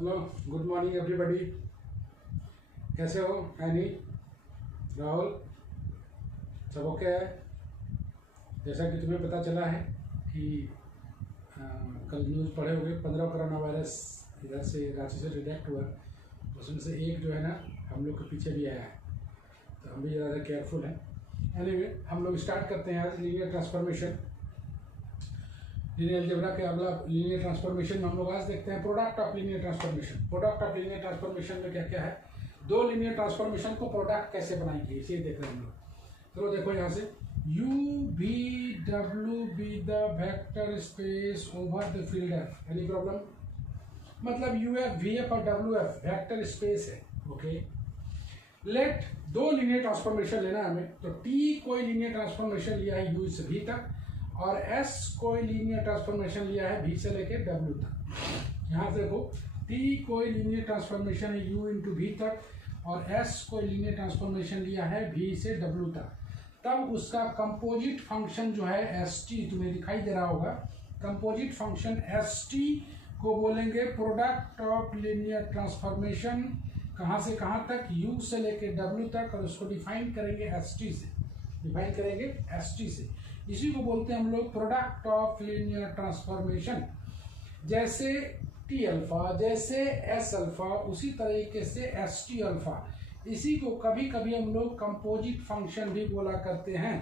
Hello, good morning everybody. कैसे हो any, Rahul? सब ओके है? जैसा कि तुम्हें पता चला है कि कल न्यूज़ पढ़े होंगे 15 कोरोना वायरस इधर से रांची से डिटेक्ट हुआ, उसमें से एक जो है ना हम लोग के पीछे भी आया है, तो हम भी ज़्यादा केयरफुल हैं। एनीवे, हम लोग स्टार्ट करते हैं आज लीनियर ट्रांसफॉर्मेशन। लीनियर अलजेब्रा के अगला लीनियर ट्रांसफॉर्मेशन में हम लोग आज देखते हैं product of linear transformation. Product of linear transformation में क्या क्या है, दो लीनियर ट्रांसफॉर्मेशन को प्रोडक्ट कैसे बनाएंगे इसे देख रहे हैं हम लोग। चलो देखो यहाँ से U V W be the vector space over the field F। Any problem? मतलब UF VF और WF वेक्टर स्पेस है। ओके, लेट दो लीनियर ट्रांसफॉर्मेशन लेना हमें, तो T कोई लीनियर ट्रांसफॉर्मेशन लिया है U से V तक, और S कोई लीनियर ट्रांसफॉर्मेशन लिया है V से लेके W तक। यहाँ से देखो T कोई लीनियर ट्रांसफॉर्मेशन है U इंटू V तक, और S कोई लीनियर ट्रांसफॉर्मेशन लिया है V से W तक। तब उसका कंपोजिट फंक्शन जो है ST तुम्हें दिखाई दे रहा होगा। कंपोजिट फंक्शन ST को बोलेंगे प्रोडक्ट ऑफ लीनियर ट्रांसफॉर्मेशन। कहाँ से कहाँ तक? U से लेके W तक, और उसको डिफाइन करेंगे ST से। डिफाइन करेंगे ST से। इसी को बोलते हैं हम लोग प्रोडक्ट ऑफ लीनियर ट्रांसफॉर्मेशन। जैसे T अल्फा, जैसे S अल्फा, उसी तरीके से ST अल्फा। इसी को कभी कभी हम लोग कंपोजिट फंक्शन भी बोला करते हैं।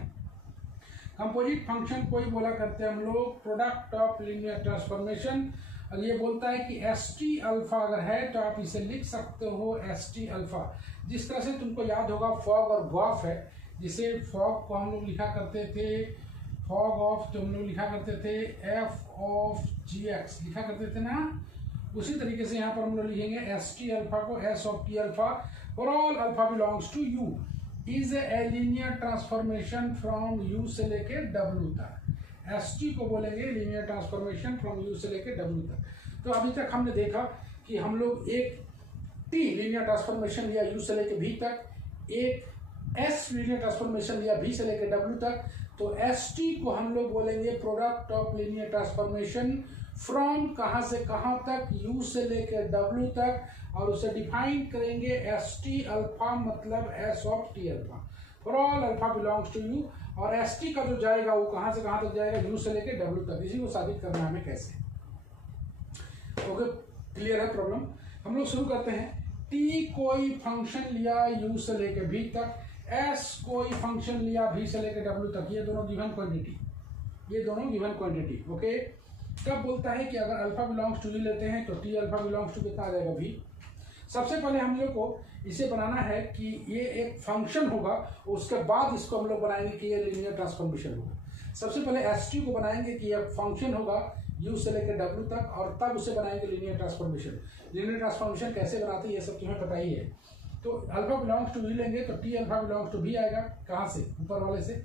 कंपोजिट फंक्शन को ही बोला करते हैं हम लोग प्रोडक्ट ऑफ लीनियर ट्रांसफॉर्मेशन। और ये बोलता है कि ST अल्फा अगर है तो आप इसे लिख सकते हो ST अल्फा। जिस तरह से तुमको याद होगा फॉग और गॉफ है, जिसे फॉग को हम लोग लिखा करते थे फॉग ऑफ, तो हम लोग लिखा करते थे F ऑफ GX लिखा करते थे ना। उसी तरीके से यहाँ पर हम लोग लिखेंगे ST अल्फा को S of T alpha for all alpha belongs to U is a linear transformation from U से लेके W तक। ST को बोलेंगे लीनियर ट्रांसफॉर्मेशन फ्रॉम U से लेके W तक। तो अभी तक हमने देखा कि हम लोग एक T लीनियर ट्रांसफॉर्मेशन लिया U से लेके V तक, एक S लीनियर ट्रांसफॉर्मेशन लिया V से लेके W तक। तो ST को हम लोग बोलेंगे product of linear transformation from कहाँ से कहाँ तक? U से लेकर W तक, और उसे डिफाइन करेंगे ST अल्फा मतलब S of T alpha for all alpha belongs to U। और ST का जो जाएगा वो कहाँ से कहाँ तक जाएगा? U से लेकर W तक। इसी को साबित करना है हमें कैसे। ओके, क्लियर है प्रॉब्लम? हम लोग शुरू करते हैं। T कोई फंक्शन लिया U से लेकर V तक, S कोई फंक्शन लिया V से लेकर W तक। ये दोनों गिवन क्वांटिटी, ये दोनों गिवन क्वांटिटी। ओके, तब बोलता है कि अगर अल्फा बिलोंग्स टू V लेते हैं तो T अल्फा बिलोंग्स टू कितना आ जाएगा? V। सबसे पहले हम लोग को इसे बनाना है कि ये एक फंक्शन होगा, उसके बाद इसको हम लोग बनाएंगे कि ये लीनियर ट्रांसफॉर्मेशन होगा। सबसे पहले ST को बनाएंगे कि यह फंक्शन होगा U से लेकर W तक, और तब उसे बनाएंगे लीनियर ट्रांसफॉर्मेशन। लीनियर ट्रांसफॉर्मेशन कैसे बनाते हैं ये सब तुम्हें पता ही है। तो अल्फा बिलोंग्स टू V लेंगे तो T alpha belongs to V आएगा। कहाँ से? ऊपर वाले से।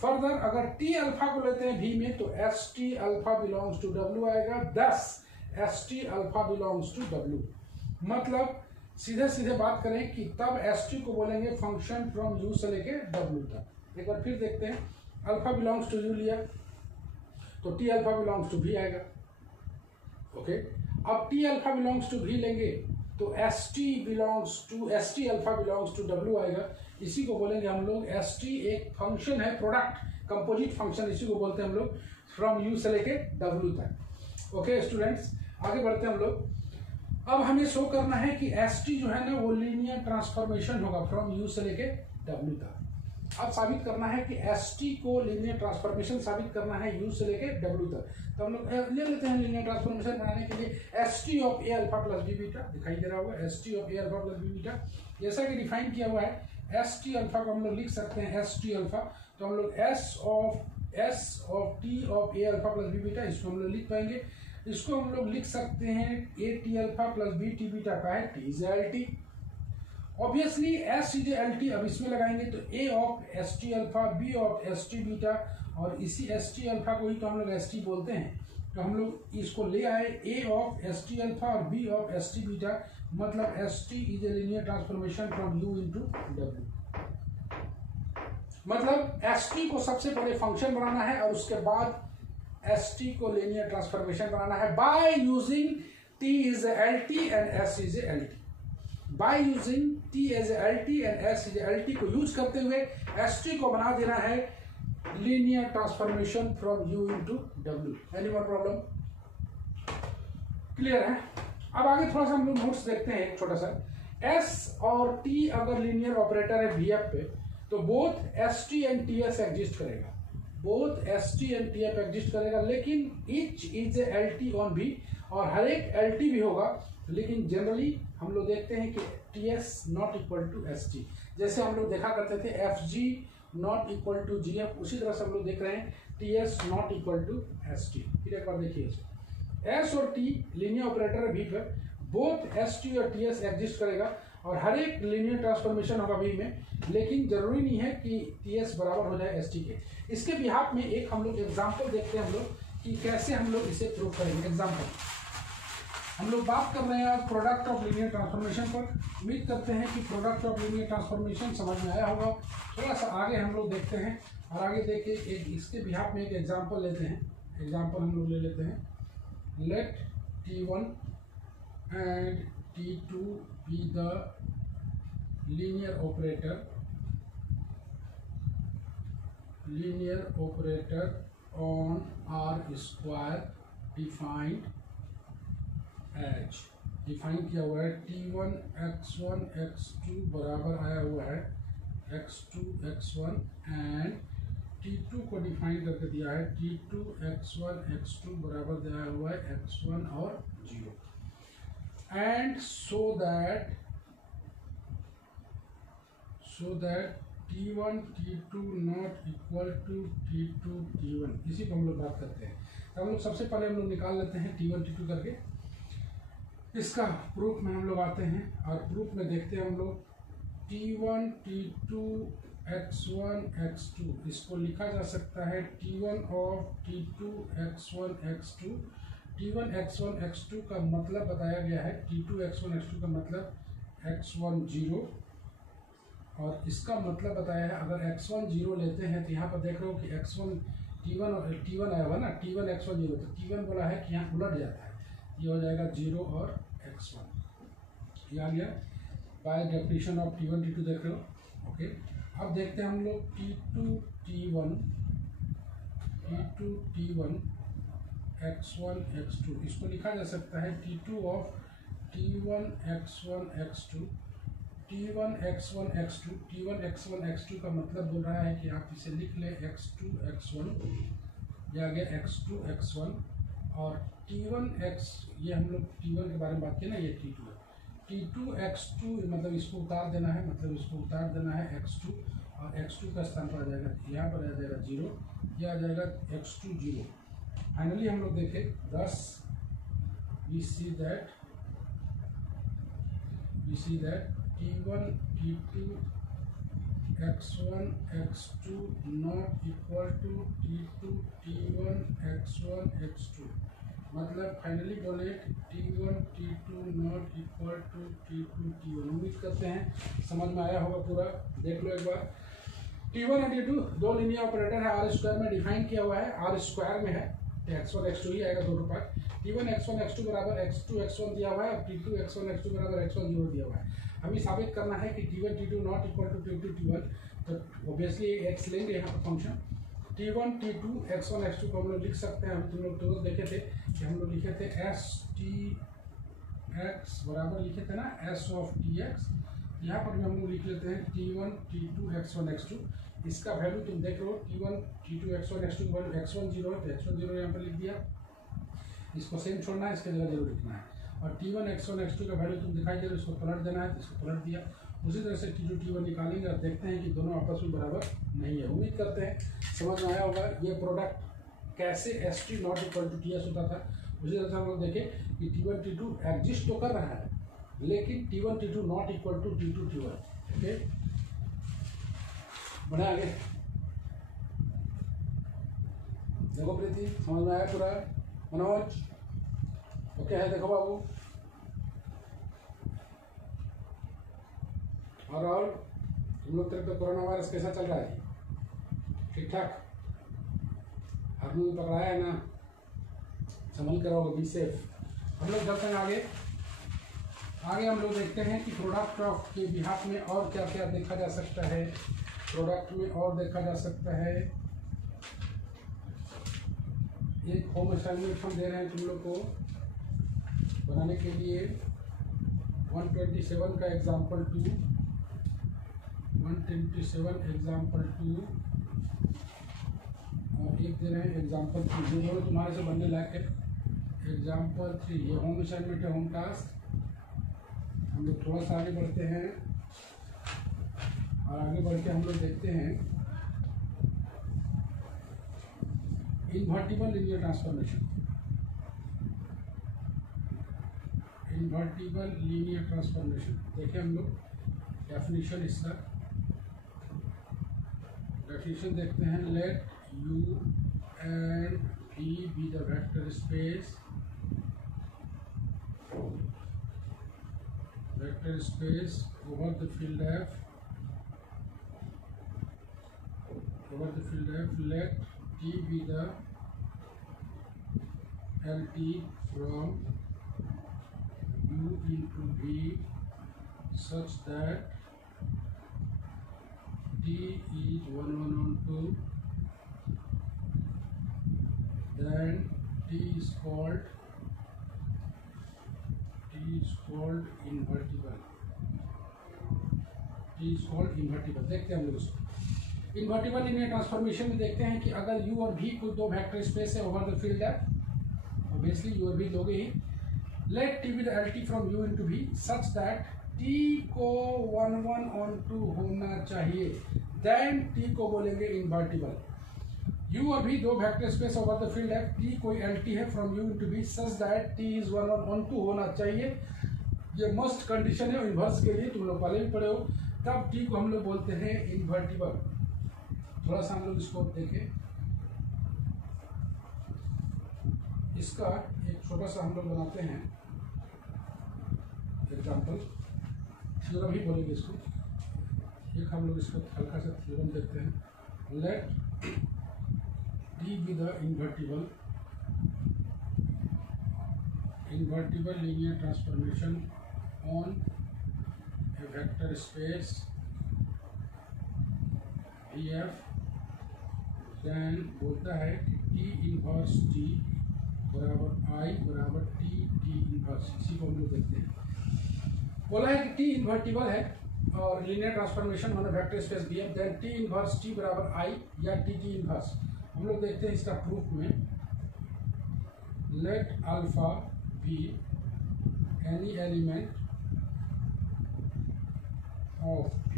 फर्दर अगर T अल्फा को लेते हैं V में तो ST alpha belongs to W आएगा। 10 ST alpha belongs to W। मतलब सीधे सीधे बात करें कि तब ST को बोलेंगे फंक्शन फ्रॉम U से लेके W तक। एक बार फिर देखते हैं। अल्फा बिलोंग्स टू U लिया तो T alpha belongs to V आएगा। ओके, अब T alpha belongs to V लेंगे तो ST alpha belongs to W आएगा। इसी को बोलेंगे हम लोग ST एक फंक्शन है, प्रोडक्ट कंपोजिट फंक्शन, इसी को बोलते हैं हम लोग फ्रॉम U से लेके W तक। ओके स्टूडेंट्स, आगे बढ़ते हैं हम लोग। अब हमें शो करना है कि ST जो है ना वो लीनियर ट्रांसफॉर्मेशन होगा फ्रॉम U से लेके W तक। अब साबित करना है कि ST को लीनियर ट्रांसफॉर्मेशन साबित करना है U से लेके W तक। तो हम लोग ले लेते हैं लीनियर ट्रांसफॉर्मेशन बनाने के लिए ST of A alpha plus B beta. दिखाई दे रहा होगा ST of A alpha plus B beta, जैसा कि डिफाइन किया हुआ है। ST अल्फा को हम लोग लिख सकते हैं ST अल्फा, तो हम लोग S of T of A alpha plus B beta, इसको हम लोग लिख पाएंगे। इसको हम लोग लिख सकते हैं AT alpha plus BT beta का है T is LT। Obviously S is LT। अब इसमें लगाएंगे तो A of ST alpha, B of ST beta, और इसी ST अल्फा को ही तो हम लोग ST बोलते हैं। तो हम लोग इसको ले आए A ऑफ ST अल्फा और B ऑफ ST बीटा, मतलब ST is a linear transformation from U into W। मतलब ST को सबसे पहले फंक्शन बनाना है और उसके बाद ST को लीनियर ट्रांसफॉर्मेशन बनाना है by using T is a LT and S is a LT. By using T as a LT and S is a LT को यूज करते हुए ST को बना देना है linear transformation from U into W. Any more problem? Clear है? अब आगे थोड़ा सा हम लोग नोट्स देखते हैं एक छोटा सा। S और T अगर लीनियर ऑपरेटर है VF पे तो both ST and TS exist करेगा, both ST and TF exist करेगा, लेकिन each is a LT on V, और हर एक LT भी होगा, लेकिन जनरली हम लोग देखते हैं कि TS not equal to ST। जैसे हम लोग देखा करते थे FG not equal to GF, उसी तरह से हम लोग देख रहे हैं TS not equal to ST। फिर एक बार देखिए, S और T लीनियर ऑपरेटर है V पर, बोथ ST और TS एग्जिस्ट करेगा और हर एक लीनियर ट्रांसफॉर्मेशन होगा V में, लेकिन जरूरी नहीं है कि TS बराबर हो जाए ST के। इसके बिहाफ में एक हम लोग एग्जाम्पल देखते हैं हम लोग कि कैसे हम लोग इसे प्रूव करेंगे। एग्जाम्पल हम लोग बात कर रहे हैं आज प्रोडक्ट ऑफ लीनियर ट्रांसफॉर्मेशन पर। उम्मीद करते हैं कि प्रोडक्ट ऑफ लीनियर ट्रांसफॉर्मेशन समझ में आया होगा। थोड़ा सा आगे हम लोग देखते हैं और आगे देख के एक इसके बिहाफ में एक एग्जाम्पल लेते हैं। एग्जाम्पल हम लोग ले लेते हैं, late T1 and T2 be the linear operator on R square defined as, define किया हुआ है T1 x1 x2 बराबर आया हुआ है x2 x1 एंड T2 को डिफाइन करके दिया है T2 x1 x2 बराबर दिया हुआ है x1 और 0, and so that T1 T2 not equal to T2 T1, इसी पर हम लोग बात करते हैं। तो हम लोग सबसे पहले हम लोग निकाल लेते हैं T1 T2 करके। इसका प्रूफ में हम लोग आते हैं और प्रूफ में देखते हैं हम लोग T1 T2 x1 x2, इसको लिखा जा सकता है T1 of T2 x1 x2। T1 x1 x2 का मतलब बताया गया है, T2 x1 x2 का मतलब x1 0, और इसका मतलब बताया है अगर x1 0 लेते हैं तो यहाँ पर देख रहे हो कि x1 T1 और T1 आया हुआ ना, T1 x1 0, तो T1 बोला है कि यहाँ उलट जाता है, ये हो जाएगा 0 और x1, ये आ गया by definition of T1 T2 देख रहे हो। ओके, अब देखते हैं हम लोग T2 T1 x1 x2, इसको लिखा जा सकता है T2 of T1 x1 x2। T1 x1 x2, T1 x1 x2 का मतलब बोल रहा है कि आप इसे लिख लें x2 x1, ये आ गया x2 x1, और T1 x, ये हम लोग T1 के बारे में बात किया ना, ये T2 है, T2 x2 मतलब इसको उतार देना है, मतलब इसको उतार देना है x2, और x2 का स्थान पर आ जाएगा, यहाँ पर आ जाएगा 0, यह आ जाएगा x2 0। फाइनली हम लोग देखें 10, we see that T1 T2 x1 x2 not equal to T2 T1 x1 x2, मतलब फाइनली बोले T1 T2 not equal to T2 T1। उम्मीद करते हैं समझ में आया होगा पूरा। देख लो एक बार, T1 और T2 दो लीनियर ऑपरेटर है, आर स्क्वायर में डिफाइन किया हुआ है, आर स्क्वायर में है, x1 x2 ही आएगा दोनों पार्ट। T1 x1 x2 बराबर x2 x1 दिया हुआ है और T2 x1 x2 बराबर x1 0 दिया हुआ है। हमें साबित करना है कि T1 T2 not equal to T2 T1, तो ऑब्वियसली x लेंगे यहाँ पर function T1 T2 x1 x2 को हम लोग लिख सकते हैं। हम तुम लोग तो देखे थे कि हम लोग लिखे थे STx बराबर लिखे थे ना S ऑफ TX, यहाँ पर भी हम लोग लिख लेते हैं T1 T2 x1 x2। इसका वैल्यू तुम देख लो, T1 T2 x1 x2 का वैल्यू x1 0 है, तो x1 0 यहाँ पर लिख दिया, इसको सेम छोड़ना है, इसके जगह 0 लिखना है, और T1 x1 x2 का वैल्यू तुम दिखाई दे रहे हो, इसको पलट देना है, तो इसको पलट दिया। उसी तरह से T2 T1 निकालेंगे और देखते हैं कि दोनों आपस में बराबर नहीं है। उम्मीद करते हैं समझ में आया होगा ये प्रोडक्ट कैसे ST not equal to TS होता था। उसी तरह से हम लोग देखें कि T1 T2 एग्जिस्ट तो कर रहा है, लेकिन T1 T2 not equal to T2 T1। Okay, बढ़े आगे। देखो प्रीति, समझ में आया पूरा? मनोज ओके है? देखो बाबू, और तुम लोग तरफ तो कोरोना वायरस कैसा चल रहा है? ठीक ठाक? हर मुझे पकड़ाया है ना? संभल कर रहोगे, बी सेफ। हम लोग चलते हैं आगे। आगे हम लोग देखते हैं कि प्रोडक्ट ऑफ के बिहाफ में और क्या क्या देखा जा सकता है। प्रोडक्ट में और देखा जा सकता है, एक होम असाइनमेंट हम दे रहे हैं तुम लोग को बनाने के लिए 127 का एग्जाम्पल 2, 127 एग्जाम्पल 2 और एक दे रहे हैं एग्जाम्पल 3। ये दोनों तुम्हारे से बनने लायक है। एग्जाम्पल 3 ये होम असाइनमेंट है, होम टास्क। हम लोग थोड़ा सा आगे बढ़ते हैं और आगे बढ़ के हम लोग देखते हैं invertible linear transformation. Invertible linear transformation देखें हम लोग डेफिनेशन, इसका डेफिनेशन देखते हैं। Let U and V be the vector space over the field F, let T be the LT from U into V such that T is 1 1 on 2, then T is called invertible। T is called invertible। देखते हैं हम लोग इसको। Invertible linear transformation में देखते हैं कि अगर U और V को दो वेक्टर स्पेस है ओवर द फील्ड है, ऑब्वियसली U और V दोगे ही। Let T be the LT from U into V such that T को 1 1 on 2 होना चाहिए, देन T को बोलेंगे इन्वर्टिबल। U और V दो vector space over the field है, T कोई LT है from U into V such that T is 1 1 on 2 होना चाहिए। ये मस्ट कंडीशन है इन्वर्स के लिए, तुम लोग पहले भी पढ़े हो। तब T को हम लोग बोलते हैं इन्वर्टिबल। थोड़ा सा हम लोग इसको देखें, इसका एक छोटा सा हम लोग बनाते हैं एग्जाम्पल, थ्योरम ही बोलेंगे इसको। एक हम लोग इसको हल्का सा थ्योरम देखते हैं। Let T be the invertible linear transformation on a vector space VF, then बोलता है कि T इनवर्स T बराबर I बराबर T इनवर्स। इसी को हम लोग देखते हैं। बोला है कि T इन्वर्टिबल है और लीनियर ट्रांसफॉर्मेशन होना vector space VF, then T inverse T बराबर I या T इनवर्स। हम लोग देखते हैं इसका प्रूफ में। Let alpha be any element of V,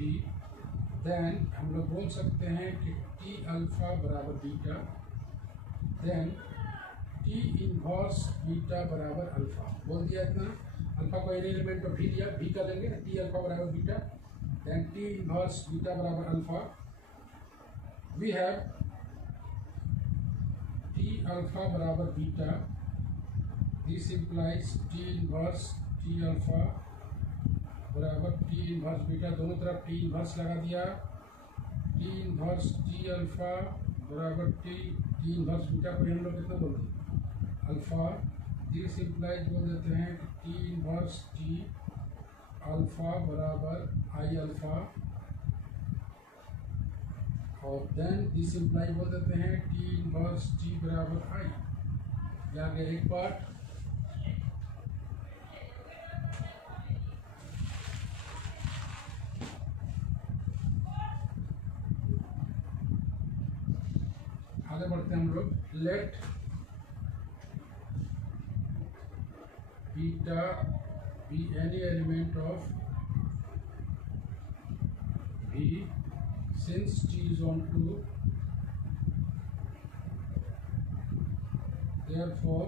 then हम लोग बोल सकते हैं कि T अल्फा बराबर beta, then T inverse beta बराबर अल्फा। बोल दिया इतना। अल्फा को एनी एलिमेंट ऑफ V दिया, V का लेंगे T अल्फा बराबर beta, then T inverse beta बराबर alpha. We have T alpha बराबर beta, this implies T inverse T alpha बराबर T इनवर्स बीटा। दोनों तरफ T इनवर्स लगा दिया। T इनवर्स T अल्फा बराबर T इनवर्स बीटा को हम लोग कितना बोलते हैं अल्फा। दिस इम्प्लाइज बोल देते हैं कि T इनवर्स T अल्फा बराबर I अल्फा, और देन दिस इम्प्लाइज बोल देते हैं T इनवर्स T बराबर I। या गया एक पार्ट। आगे बढ़ते हैं हम लोग। Let beta be any element of V since T is on 2, therefore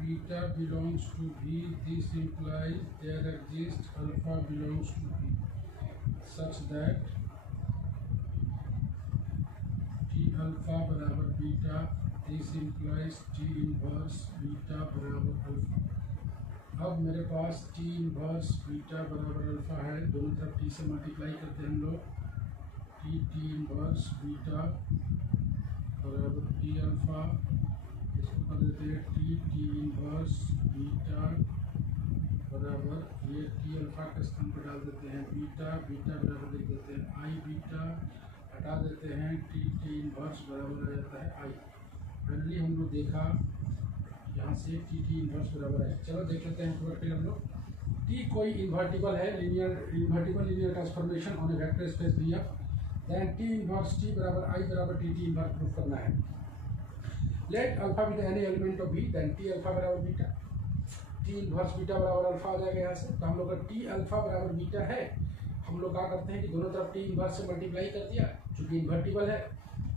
beta belongs to V. This implies there exists alpha belongs to V such that T alpha बराबर beta, this implies T inverse beta बराबर alpha. अब मेरे पास T inverse beta बराबर alpha है, दोनों तरफ T से multiply करते हैं हम लोग। T इनवर्स बीटा बराबर T अल्फा इसको कर देते हैं टी इनवर्स बीटा बराबर, ये टी अल्फा के स्थान पर डाल देते हैं बीटा बराबर लिख देते हैं आई बीटा, हटा देते हैं टी इनवर्स बराबर आ जाता है आई। फाइनली हम लोग देखा यहाँ से टी इनवर्स बराबर है। चलो देख लेते हैं प्रूफ फिर हम लोग। टी कोई इन्वर्टिबल है, invertible linear transformation on a vector space V F, then T inverse T बराबर आई बराबर टी इनवर्स प्रूफ करना है। Let alpha be any element of B, then T alpha बराबर बीटा, टी इनवर्स बीटा बराबर alpha आ जाएगा यहाँ से। तो हम लोग का टी अल्फा बराबर बीटा है, हम लोग क्या करते हैं कि दोनों तरफ टी इनवर्स से मल्टीप्लाई कर दिया, चूंकि इन्वर्टिबल है।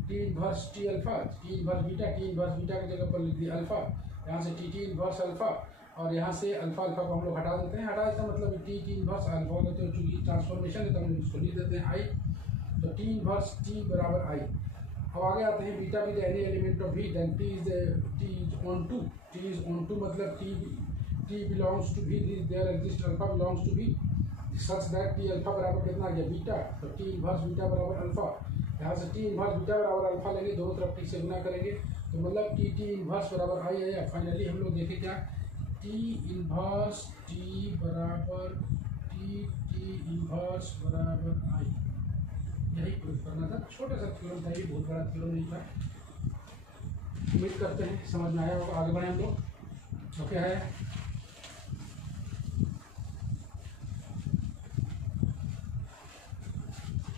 T inverse T alpha, T inverse beta की जगह पर लिख दिया अल्फा, यहाँ से टी इनवर्स अल्फा, और यहाँ से अल्फा को हम लोग हटा देते हैं। हटा देते हैं मतलब टी इनवर्स अल्फा हो गया, तो चूंकि ट्रांसफॉर्मेशन है तो हम लोग इसको लिख देते हैं आई। तो टी इनवर्स टी बराबर आई। अब आगे आते हैं बीटा भी any element of V, then T is onto मतलब T belongs to V, there exist alpha belongs to V such that T alpha बराबर कितना आ गया बीटा, तो टी इनवर्स बीटा बराबर अल्फा। यहाँ से टी इनवर्स बीटा बराबर अल्फा लेंगे, दोनों तरफ टी से गुना करेंगे, तो मतलब टी इनवर्स बराबर आई है। फाइनली हम लोग देखें क्या, टी इनवर्स टी बराबर टी इनवर्स बराबर आई, यही प्रूफ करना था। छोटा सा थ्योरम था, ये बहुत बड़ा थ्योरम नहीं था। उम्मीद करते हैं समझ में आया होगा। आगे बढ़े हम लोग। तो क्या है,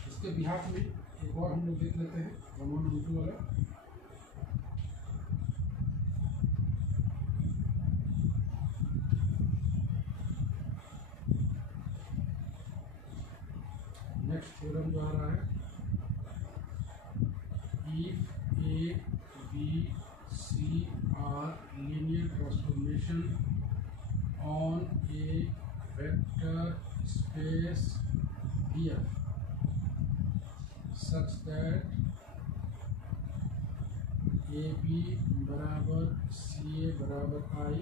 इसके बिहाफ में एक और हम लोग देख लेते हैं 1 वाला। नेक्स्ट थ्योरम जो आ रहा है, if A B C are linear transformation on a vector space F such that AB बराबर CA बराबर I,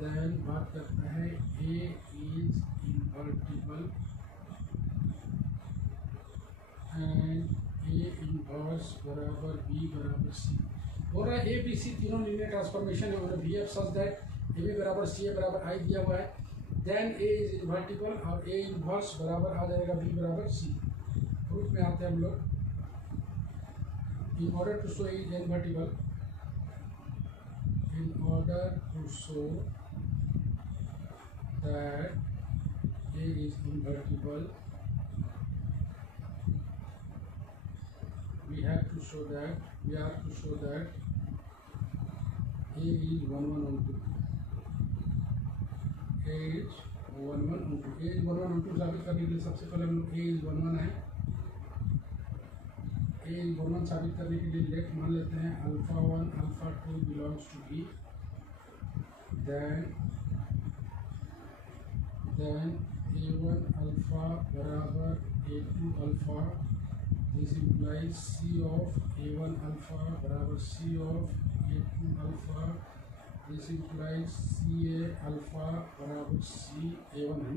देन बात करता है A is invertible and A inverse बराबर B बराबर C। हो रहा है A B C तीनों लीनियर ट्रांसफॉर्मेशन है और VF सच दैट AB बराबर CA बराबर I दिया हुआ है, देन A इज इन्वर्टिबल और A इनवर्स बराबर आ जाएगा B बराबर C। प्रूफ में आते हैं हम लोग। In order to show is invertible, in order to show that A is invertible we are to show that A is 1 1 on 2, A is 1 1 on 2, A is 1 1 on 2 साबित करने के लिए सबसे पहले हम लोग A is 1 1 है, A is 1 1 साबित करने के लिए लेट मान लेते हैं alpha 1 alpha 2 belongs to B, then A1 alpha बराबर A2 alpha, this implies C of A1 alpha बराबर C of A2 alpha, this implies CA alpha बराबर C A1 है,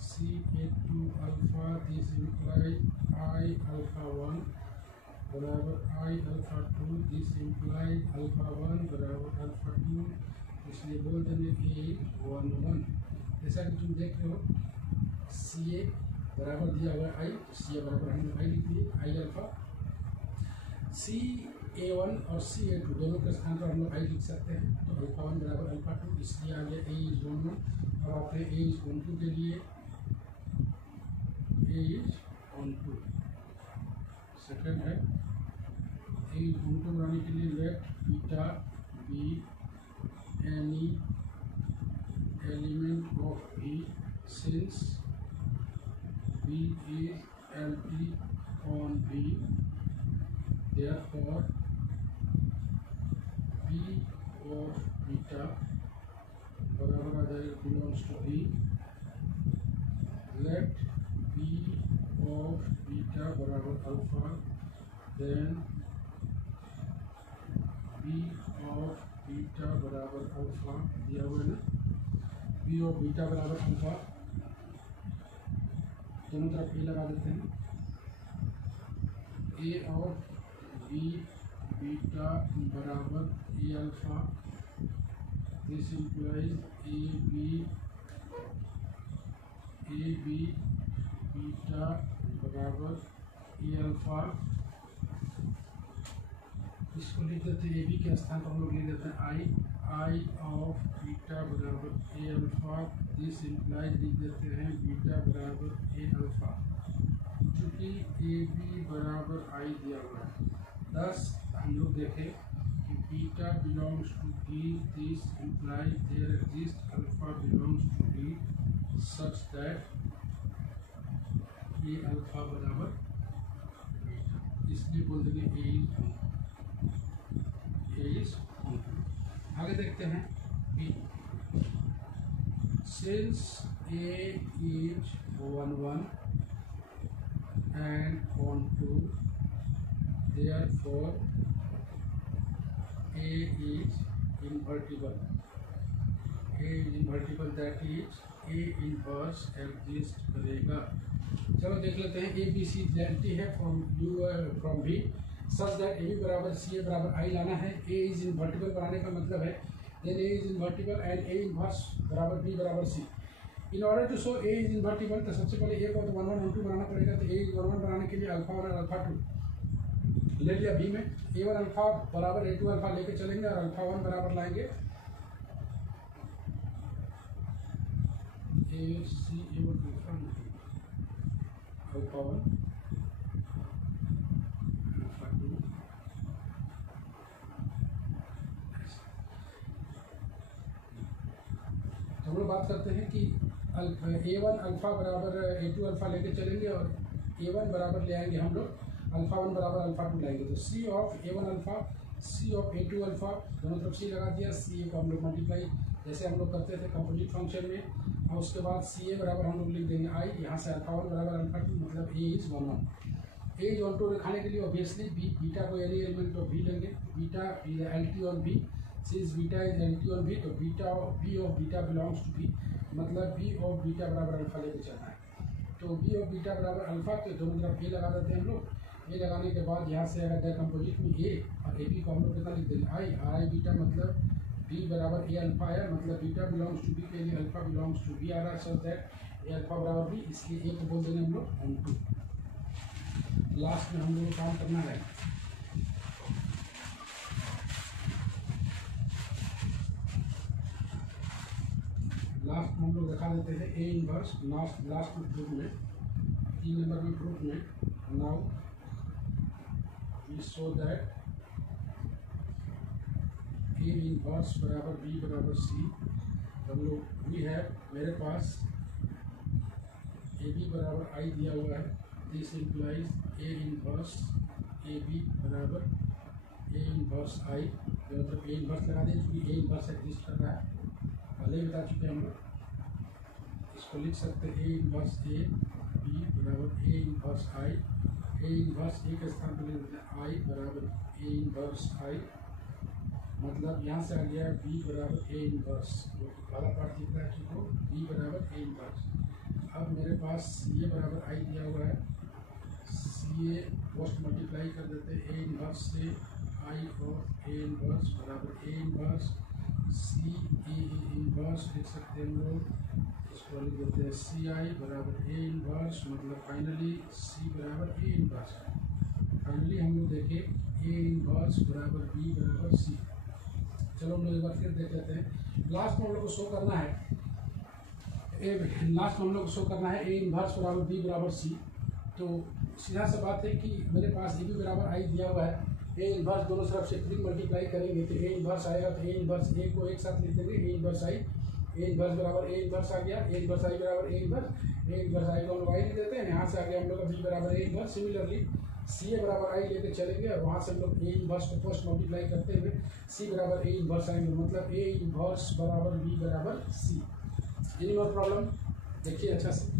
C A2 alpha, this implies I alpha 1 बराबर I alpha 2, this implies alpha 1 बराबर alpha 2, इसलिए बोल देंगे A 1 1। जैसा कि तुम देख रहे हो CA बराबर दिया हुआ है आई, तो सी बराबर हमने आई लिख दिए आई अल्फा। सी A1 और सी A2 दोनों के स्थान पर हम लोग आई लिख सकते हैं, तो अल्फा 1 बराबर अल्फा 2, इसलिए आ गया A इज 1 1। अब आते हैं A इज 1 2 के लिए, A इज 1 2 सेकेंड है। A इज 1 2 बनाने के लिए let beta be any element of B since B is LP on B, therefore B of beta बराबर आ जाएगा belongs to B, let B of beta बराबर alpha, then B of beta बराबर alpha दिया हुआ है ना, B of beta बराबर alpha, दोनों तरफ ए लगा देते हैं, A ऑफ बी बीटा बराबर A alpha this implies A B beta बराबर ए अल्फा। इसको लिख देते हैं ए बी के स्थान पर हम लोग लिख देते हैं आई ऑफ बीटा बराबर ए अल्फा। दिस इम्प्लाइज लिख देते हैं बीटा बराबर ए अल्फा। चूँकि ए बी बराबर आई दिया हुआ है, thus हम लोग देखें कि beta belongs to B, this implies there exist alpha belongs to B such that A alpha बराबर बीटा, इसलिए बोल देंगे ए इज। आगे देखते हैं B. Since A is 1 and on 2, therefore A is invertible. A is invertible, that is A inverse exist करेगा। चलो देख लेते हैं। ए बी सी डेल्टी है from B such that A B बराबर सी ए बराबर आई लाना है। ए इज इन्वर्टिबल बनाने का मतलब है then A is invertible and A inverse बराबर बी बराबर C. In order to show A is invertible तो सबसे पहले ए को तो 1 1 1 2 बनाना पड़ेगा। तो ए इज 1 1 बनाने के लिए अल्फा 1 और अल्फा 2 ले लिया। बी में ए 1 अल्फा बराबर ए 2 अल्फा लेके चलेंगे और अल्फा 1 बराबर लाएंगे ए सी ए 1 अल्फा 1 अल्फा 2। हम लोग बात करते हैं कि A1 अल्फा बराबर A2 अल्फा लेके चलेंगे और A1 बराबर ले आएंगे हम लोग अल्फा 1 बराबर अल्फा 2 लाएंगे। तो C of A1 alpha C of A2 alpha दोनों तरफ C लगा दिया। CA को हम लोग मल्टीप्लाई जैसे हम लोग करते थे कंपोजिट फंक्शन में, और उसके बाद CA बराबर हम लोग लिख देंगे आई। यहाँ से अल्फा 1 बराबर अल्फा 2 मतलब A इज 1 1। A इज 1 2 दिखाने के लिए ऑब्वियसली बीटा को एनी एलिमेंट ऑफ B लेंगे। Beta LT on B, since beta is LT on B तो beta B of beta belongs to B मतलब B ऑफ बीटा बराबर alpha लेके चलना है। तो B ऑफ बीटा बराबर अल्फा तो दोनों तरफ A लगा देते हैं हम लोग। A लगाने के बाद यहाँ से अगर कंपोजिट में A और A B को हम लोग कितना लिख देंगे आई बीटा मतलब B बराबर A अल्फा है मतलब बीटा बिलोंग्स टू B के लिए अल्फा बिलोंग्स टू B आ रहा है सच दैट A अल्फा बराबर B, इसलिए A को बोल देंगे हम लोग on2। लास्ट में हम लोग को काम करना है लास्ट में हम लोग दिखा देते हैं ए इनवर्स लास्ट में प्रूफ में 3 नंबर में प्रूफ में now we show that A inverse बराबर बी बराबर सी। हम लोग वी है मेरे पास ए बी बराबर आई दिया हुआ है। This implies A inverse A B बराबर ए इनवर्स आई मतलब ए इनवर्स लगा दें क्योंकि ए इनवर्स एग्जिस्ट कर रहा है, पहले बता चुके हम लोग। इसको लिख सकते हैं ए इनवर्स ए बी बराबर A inverse I. A inverse ए के स्थान पर लिख देते हैं आई बराबर ए इनवर्स आई मतलब यहाँ से आ गया बी बराबर ए इनवर्स, पहला पार्ट दिख रहा है चुको बी बराबर ए इनवर्स। अब मेरे पास सी ए बराबर आई दिया हुआ है। सी ए पोस्ट मल्टीप्लाई कर देते हैं ए इनवर्स से आई ऑफ ए इनवर्स बराबर A inverse C A inverse लिख सकते हैं हम लोग। इसको लिख देते हैं सी आई बराबर ए इनवर्स मतलब फाइनली सी बराबर ए इनवर्स। फाइनली हम लोग देखें ए इनवर्स बराबर बी बराबर सी। चलो हम लोग एक बार फिर देख लेते हैं। लास्ट में हम लोग को शो करना है ए इनवर्स बराबर बी बराबर सी। तो सीधा सा बात है कि मेरे पास ए बी बराबर आई दिया हुआ है। ए इनवर्स दोनों तरफ से प्री मल्टीप्लाई करेंगे तो ए इनवर्स आएगा तो ए इनवर्स ए को एक साथ लिख देंगे A inverse I. A inverse बराबर ए इनवर्स आ गया। ए इनवर्स आई बराबर ए इनवर्स आई को हम लोग आई लिख देते हैं। यहाँ से आ गया हम लोग का बी बराबर ए इनवर्स। सिमिलरली सी ए बराबर आई लेके चलेंगे और वहाँ से हम लोग ए इनवर्स को पोस्ट मल्टीप्लाई करते हुए सी बराबर ए इनवर्स आएंगे मतलब ए इनवर्स बराबर बी बराबर सी। एनी मोर प्रॉब्लम देखिए अच्छा से।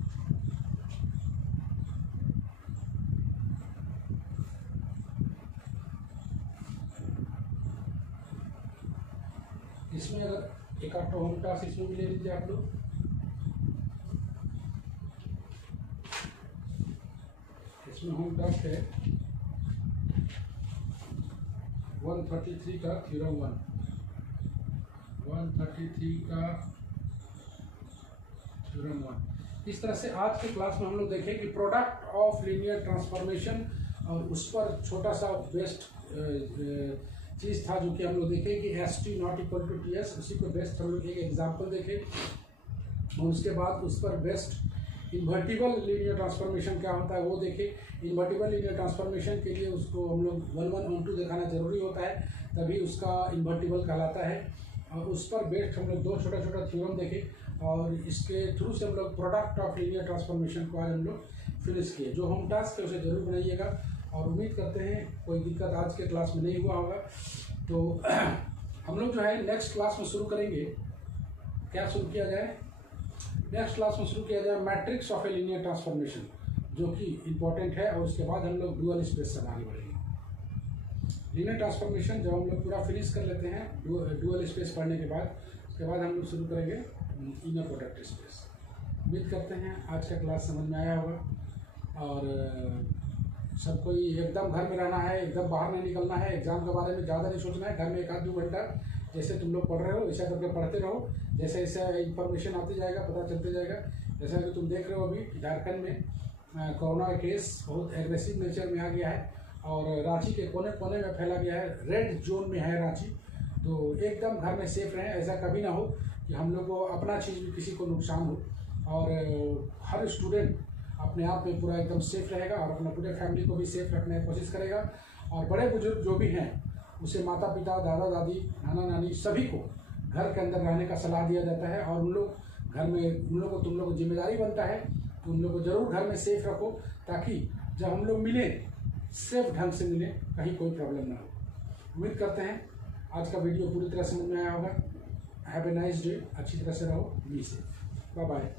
इसमें अगर एक आध होम टास्क इसमें भी ले लीजिए आप लोग। इसमें होम टास्क है 133 का थ्योरम 1 133 का थ्योरम 1। इस तरह से आज के क्लास में हम लोग देखें कि प्रोडक्ट ऑफ लीनियर ट्रांसफॉर्मेशन और उस पर छोटा सा बेस्ट चीज़ था जो कि हम लोग देखें कि ST not equal to TS, उसी को बेस्ट हम लोग एक एग्जाम्पल देखें और उसके बाद उस पर बेस्ट इन्वर्टिबल लीनियर ट्रांसफॉर्मेशन क्या होता है वो देखें। इन्वर्टिबल लीनियर ट्रांसफॉर्मेशन के लिए उसको हम लोग 1 1 1 2 दिखाना जरूरी होता है, तभी उसका इन्वर्टिबल कहलाता है। और उस पर बेस्ड हम लोग 2 छोटा छोटा थ्योरम देखें और इसके थ्रू से हम लोग प्रोडक्ट ऑफ लीनियर ट्रांसफॉर्मेशन को आज हम लोग फिनिश किए। जो होम टास्क है उसे जरूर बनाइएगा और उम्मीद करते हैं कोई दिक्कत आज के क्लास में नहीं हुआ होगा। तो हम लोग जो है नेक्स्ट क्लास में शुरू करेंगे। क्या शुरू किया जाए? नेक्स्ट क्लास में शुरू किया जाए matrix of A linear transformation, जो कि इम्पोर्टेंट है, और उसके बाद हम लोग डुअल स्पेस से आगे बढ़ेंगे। लीनियर ट्रांसफॉर्मेशन जब हम लोग पूरा फिनिश कर लेते हैं डुअल स्पेस पढ़ने के बाद, उसके बाद हम लोग शुरू करेंगे इनर प्रोडक्ट स्पेस। उम्मीद करते हैं आज का क्लास समझ में आया होगा और सबको एकदम घर में रहना है, एकदम बाहर नहीं निकलना है, एग्जाम के बारे में ज़्यादा नहीं सोचना है। घर में 1-2 घंटा जैसे तुम लोग पढ़ रहे हो ऐसा करके पढ़ते रहो, जैसे जैसे इंफॉर्मेशन आती जाएगा पता चलते जाएगा। जैसा कि तुम देख रहे हो अभी झारखंड में कोरोना का केस बहुत एग्रेसिव नेचर में आ गया है और रांची के कोने कोने में फैला गया है, रेड जोन में है रांची। तो एकदम घर में सेफ रहें, ऐसा कभी ना हो कि हम लोग को अपना चीज़ भी किसी को नुकसान हो। और हर स्टूडेंट अपने आप में पूरा एकदम सेफ रहेगा और अपने पूरे फैमिली को भी सेफ रखने की कोशिश करेगा। और बड़े बुजुर्ग जो भी हैं उसे माता पिता, दादा दादी, नाना नानी सभी को घर के अंदर रहने का सलाह दिया जाता है। और उन लोग घर में उन लोग को तुम लोग को जिम्मेदारी बनता है तो उन लोग को ज़रूर घर में सेफ रखो, ताकि जब हम लोग मिलें सेफ ढंग से मिलें, कहीं कोई प्रॉब्लम ना हो। उम्मीद करते हैं आज का वीडियो पूरी तरह समझ में आया होगा। हैव ए नाइस डे, अच्छी तरह से रहो, बी सेफ, बाय बाय।